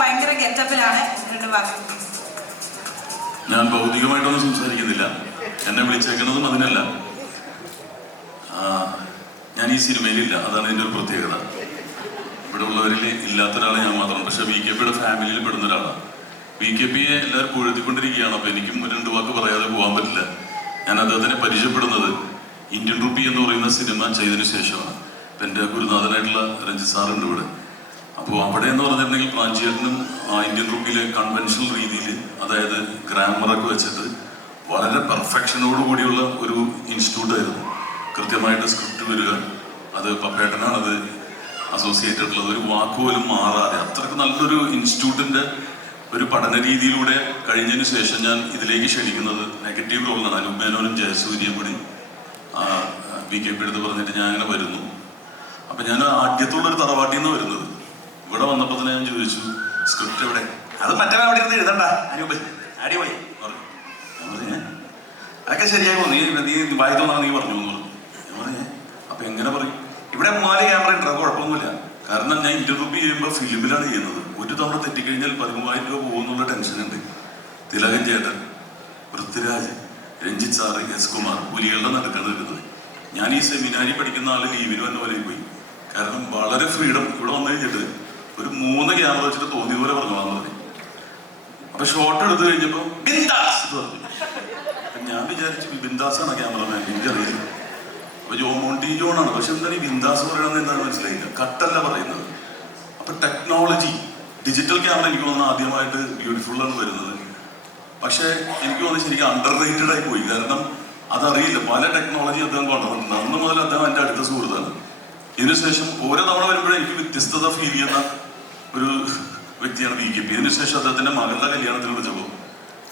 ഭയങ്കര ഗെറ്റപ്പിലാണ്. ഞാൻ ഭൗതികമായിട്ടൊന്നും സംസാരിക്കുന്നില്ല. എന്നെ വിളിച്ചേക്കുന്നതും അതിനല്ല. ഞാൻ ഈ സിനിമയിലില്ല. അതാണ് എന്റെ ഒരു പ്രത്യേകത. ഇവിടെ ഉള്ളവരിൽ ഇല്ലാത്ത ഒരാളെ ഞാൻ മാത്രം പക്ഷെ വി കെ പിയുടെ ഫാമിലിയിൽ പെടുന്ന ഒരാളാണ്. വി കെ പിയെ എല്ലാവരും പുഴത്തിക്കൊണ്ടിരിക്കുകയാണ് അപ്പൊ എനിക്കും രണ്ട് വാക്ക് പറയാതെ പോകാൻ പറ്റില്ല. ഞാൻ അദ്ദേഹത്തിനെ പരിചയപ്പെടുന്നത് ഇന്ത്യൻ റുപ്പി എന്ന് പറയുന്ന സിനിമ ചെയ്തതിനു ശേഷമാണ്. എന്റെ എന്റെ ഗുരുനാഥനായിട്ടുള്ള രഞ്ജിത് സാറുണ്ട് ഇവിടെ. അപ്പോൾ അവിടെ എന്ന് പറഞ്ഞിട്ടുണ്ടെങ്കിൽ പ്രാഞ്ചിയേട്ടനും ആ ഇന്ത്യൻ റുപ്പിയിലെ കൺവെൻഷണൽ രീതിയിൽ അതായത് ഗ്രാമറൊക്കെ വെച്ചിട്ട് വളരെ പെർഫെക്ഷനോട് കൂടിയുള്ള ഒരു ഇൻസ്റ്റിറ്റ്യൂട്ട് ആയിരുന്നു. കൃത്യമായിട്ട് സ്ക്രിപ്റ്റ് വരിക അത് പപ്പേട്ടനാണത് അത് അസോസിയേറ്റഡ് ഉള്ളത് ഒരു വാക്ക് പോലും മാറാതെ അത്രയ്ക്ക് നല്ലൊരു ഇൻസ്റ്റിറ്റ്യൂട്ടിന്റെ ഒരു പഠന രീതിയിലൂടെ കഴിഞ്ഞതിന് ശേഷം ഞാൻ ഇതിലേക്ക് ക്ഷണിക്കുന്നത് നെഗറ്റീവ് റോളിലാണ് അനുപേനോനും ജയസൂര്യം ജയസൂര്യയും കൂടി ബി കെ പി എടുത്ത് പറഞ്ഞിട്ട് ഞാൻ അങ്ങനെ വരുന്നു. അപ്പം ഞാൻ ആദ്യത്തുള്ള ഒരു തറവാട്ടിൽ നിന്ന് വരുന്നത് ഇവിടെ വന്നപ്പോൾ തന്നെ ഞാൻ ചോദിച്ചു സ്ക്രിപ്റ്റ് എവിടെ അത് മറ്റവൻ അവിടെ ഇരുന്ന് എഴുതണ്ട. അനൂപ് അടിപൊളി. പറഞ്ഞു. ഞാൻ പറഞ്ഞു, "ഏ? അതൊക്കെ ശരിയായി നീ നീ വായിത്തോന്നാ നീ പറഞ്ഞു പറഞ്ഞു. ഞാൻ പറഞ്ഞു, "ഏ? അപ്പൊ എങ്ങനെ പറയും ഇവിടെ മൂന്നാൽ ക്യാമറ ഉണ്ട്. കുഴപ്പമൊന്നുമില്ല. കാരണം ഞാൻ ഇന്റർവ്യൂ ചെയ്യുമ്പോൾ ഫിലിമിലാണ് ചെയ്യുന്നത്. ഒരു തവണ തെറ്റിക്കഴിഞ്ഞാൽ പതിമൂവായിരം രൂപ പോകുന്നുള്ള ടെൻഷനുണ്ട് തിലകൻ ചേട്ടൻ പൃഥ്വിരാജ് രഞ്ജിത്ത് സാറ് എസ് കുമാർ പുലികളുടെ നടക്കുന്നത് ഞാൻ ഈ സെമിനാരി പഠിക്കുന്ന ആൾ ലീവിന് വന്ന പോലെ പോയി. കാരണം വളരെ ഫ്രീഡം ഇവിടെ വന്നു കഴിഞ്ഞിട്ട് ഒരു മൂന്ന് ക്യാമറ വെച്ചിട്ട് തോന്നിയ പോലെ പറഞ്ഞു പറഞ്ഞു. അപ്പൊ ഷോട്ട് എടുത്തു കഴിഞ്ഞപ്പോ ബിന്ദാസ് എന്ന് പറഞ്ഞു. ഞാൻ വിചാരിച്ചു ബിന്ദാസാണ് ക്യാമറമാൻ എനിക്കറിയില്ല അപ്പൊ ജോമോണ്ടി ജോണാണ്. പക്ഷെ എന്താണ് ഈ ബിന്ദാസ് പറയണമെന്ന് എന്താണ് മനസ്സിലായില്ല. കട്ടല്ല പറയുന്നത്. അപ്പൊ ടെക്നോളജി ഡിജിറ്റൽ ക്യാമറ എനിക്ക് തോന്നുന്നു ആദ്യമായിട്ട് ബ്യൂട്ടിഫുൾ ആണ് വരുന്നത്. പക്ഷെ എനിക്ക് തോന്നുന്നു ശരിക്കും അണ്ടർ റേറ്റഡ് ആയി പോയി. കാരണം അതറിയില്ല പല ടെക്നോളജി അദ്ദേഹം കൊണ്ടുവന്നിട്ടുണ്ട്. അന്ന് മുതൽ അദ്ദേഹം എന്റെ അടുത്ത സുഹൃത്താണ്. ഇതിനുശേഷം ഓരോ തവണ വരുമ്പോഴും എനിക്ക് വ്യത്യസ്തത ഫീൽ ചെയ്യുന്ന ഒരു വ്യക്തിയാണ് ബി കെ പി ഇതിനുശേഷം അദ്ദേഹത്തിന്റെ മകളുടെ കല്യാണത്തിന് വിളിച്ചപ്പോൾ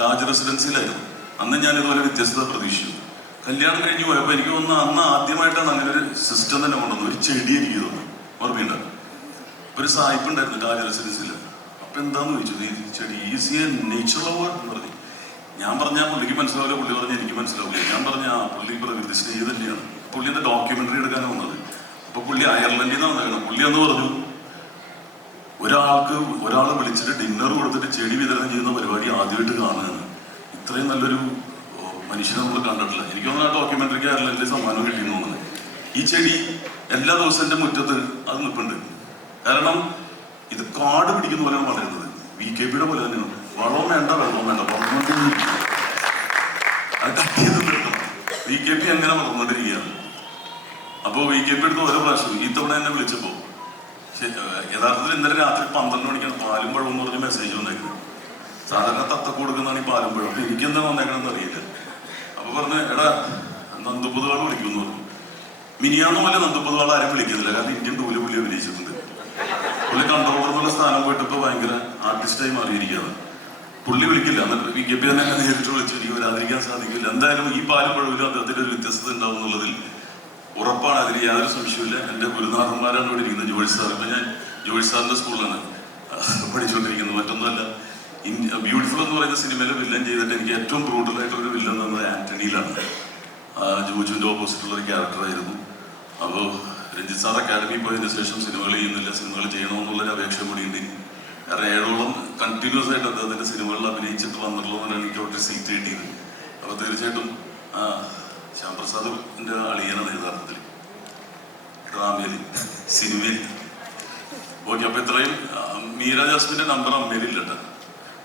രാജ് റെസിഡൻസിയിലായിരുന്നു. അന്ന് ഞാൻ ഇതുപോലെ വ്യത്യസ്തത പ്രതീക്ഷിച്ചു. കല്യാണം കഴിഞ്ഞ് പോയപ്പോൾ എനിക്ക് ഒന്ന് അന്ന് ആദ്യമായിട്ടാണ് അങ്ങനെ ഒരു സിസ്റ്റം തന്നെ കൊണ്ടുവന്നത്. ഒരു ചെടി എനിക്ക് ഓർമ്മയുണ്ട്? ഒരു സായിപ്പ് ഉണ്ടായിരുന്നു രാജ റെസിഡൻസിൽ അപ്പൊ എന്താന്ന് ചോദിച്ചു? ഈ ചെടി ഈസി നേച്ചർ എന്ന് പറഞ്ഞു. ഞാൻ പറഞ്ഞ പുള്ളിക്ക് മനസ്സിലാവില്ല. പുള്ളി പറഞ്ഞ എനിക്ക് മനസ്സിലാവില്ല. ഞാൻ പറഞ്ഞ ആ പുള്ളി പ്രകൃതി സ്നേഹിതന്നെയാണ്. പുള്ളിന്റെ ഡോക്യുമെന്ററി എടുക്കാനാണ് വന്നത്? അപ്പൊ പുള്ളി അയർലൻഡിൽ നിന്നാണ് പുള്ളി എന്ന് പറഞ്ഞു ഒരാൾക്ക് ഒരാളെ വിളിച്ചിട്ട് ഡിന്നർ കൊടുത്തിട്ട് ചെടി വിതരണം ചെയ്യുന്ന പരിപാടി ആദ്യമായിട്ട് കാണുകയാണ്. ഇത്രയും നല്ലൊരു മനുഷ്യനെ നമ്മൾ കണ്ടിട്ടില്ല. എനിക്ക് തോന്നുന്നു ആ ഡോക്യുമെന്ററിക്ക് അയർലൻഡിൽ സമ്മാനം കിട്ടിയെന്ന് തോന്നുന്നത് ഈ ചെടി എല്ലാ ദിവസവും എന്റെ മുറ്റത്ത് അത് നിൽപ്പുണ്ട്. കാരണം ഇത് കാട് പിടിക്കുന്ന പോലെയാണ് വളരുന്നത്. വി കെ പിയുടെ പോലെ തന്നെയാണ്. വളവും വേണ്ട വെള്ളവും വേണ്ട. വളർന്നു അത് വി കെ പി അങ്ങനെ വളർന്നുകൊണ്ടിരിക്കുകയാണ്. അപ്പോൾ വി കെ പി എടുത്ത് ഓരോ പ്രാവശ്യം ഈ തവണ എന്നെ വിളിച്ചപ്പോൾ യഥാർത്ഥത്തിൽ ഇന്നലെ രാത്രി പന്ത്രണ്ട് മണിക്കാണ് പാലും പഴവും എന്ന് പറഞ്ഞ മെസ്സേജ് വന്നേക്കുന്നത്. സാധാരണ തത്ത കൊടുക്കുന്നതാണ് ഈ പാലും പഴം അപ്പൊ എനിക്ക് എന്താ വന്നേക്കണമെന്ന് അറിയില്ല. അപ്പൊ പറഞ്ഞ് എടാ നന്ദുപുതുവാൾ വിളിക്കുമെന്ന് പറഞ്ഞു. മിനിയാന്ന് പോലെ നന്ദുപുതുവാൾ ആരും വിളിക്കുന്നില്ല. കാരണം ഇന്ത്യൻ ടൂൽ പുള്ളി അഭിനയിച്ചിട്ടുണ്ട്. പുള്ളി കൺട്രോളർ എന്നുള്ള സ്ഥാനം പോയിട്ട് ഇപ്പൊ ഭയങ്കര ആർട്ടിസ്റ്റായി മാറിയിരിക്കുകയാണ്. പുള്ളി വിളിക്കില്ല. എന്നിട്ട് വിജ്ഞപ്തി തന്നെ നേരിട്ട് വിളിച്ചു എനിക്ക് വരാതിരിക്കാൻ സാധിക്കില്ല. എന്തായാലും ഈ പാലും പഴവിലും അദ്ദേഹത്തിന്റെ ഒരു വ്യത്യസ്തത ഉണ്ടാവും എന്നുള്ളതിൽ ഉറപ്പാണ് അതിൽ യാതൊരു സംശയമില്ല എന്റെ ഗുരുനാഥന്മാരാണ് ഇവിടെ ഇരിക്കുന്നത് ജോയിസ് സാർ. ഇപ്പൊ ഞാൻ ജോയിസ് സാറിന്റെ സ്കൂളിലാണ് പഠിച്ചുകൊണ്ടിരിക്കുന്നത്. മറ്റൊന്നുമല്ല ബ്യൂട്ടിഫുൾ എന്ന് പറയുന്ന സിനിമയിലെ വില്ലൻ ചെയ്തിട്ട് എനിക്ക് ഏറ്റവും ബ്രൂട്ടൽ ആയിട്ടുള്ള ഒരു വില്ലൻ എന്നത് ആന്റണിയിലാണ്. ജോജുവിന്റെ ജോജുവിന്റെ ഓപ്പോസിറ്റ് ഉള്ള ഒരു ക്യാരക്ടറായിരുന്നു. അപ്പോൾ രഞ്ജിത് സാർ അക്കാദമി പോയതിനു ശേഷം സിനിമകൾ ചെയ്യുന്നില്ല സിനിമകൾ ചെയ്യണമെന്നുള്ളൊരു അപേക്ഷ കൂടി ഉണ്ട്. കാരണം ഏഴോളം കണ്ടിന്യൂസ് ആയിട്ട് അദ്ദേഹത്തിന്റെ സിനിമകളിൽ അഭിനയിച്ചിട്ട് വന്നിട്ടുള്ളതുകൊണ്ടാണ് എനിക്ക് അവിടെ സീറ്റ് കിട്ടിയത്. അപ്പോൾ തീർച്ചയായിട്ടും ആ, ശ്യാം പ്രസാദിന്റെ അളിയനാണ് യഥാർത്ഥത്തിൽ ഡ്രാമയിൽ സിനിമയിൽ. ഓക്കെ അപ്പൊ ഇത്രയും മീര ജാസ്മിന്റെ നമ്പർ അമ്മയിലില്ല കേട്ടോ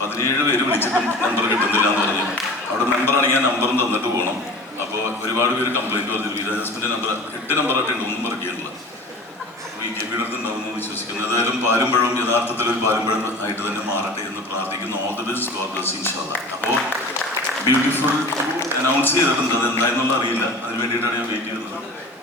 പതിനേഴ് പേര് വിളിച്ചിട്ടും നമ്പർ കിട്ടുന്നില്ല എന്ന് പറഞ്ഞു. അവിടെ നമ്പറാണെങ്കിൽ ഞാൻ നമ്പറും തന്നിട്ട് പോകണം അപ്പോൾ ഒരുപാട് പേര് കംപ്ലൈന്റ് പറഞ്ഞു മീര ജാസ്മിന്റെ നമ്പർ എട്ട് നമ്പർ ഉണ്ട് ഒന്നും പറക്കിയിട്ടില്ല ഈ കെ ഉണ്ടാവുമെന്ന് വിശ്വസിക്കുന്നു. ഏതായാലും പാലും പഴവും യഥാർത്ഥത്തിൽ ഒരു പാലും പഴം ആയിട്ട് തന്നെ മാറട്ടെ എന്ന് പ്രാർത്ഥിക്കുന്നു. All the best God bless അപ്പോൾ ബ്യൂട്ടിഫുൾ അനൗൺസ് ചെയ്തിട്ടുണ്ട്. അത് എന്തായെന്നുള്ള അറിയില്ല. അതിന് വേണ്ടിയിട്ടാണ് ഞാൻ വെയിറ്റ് ചെയ്യുന്നത്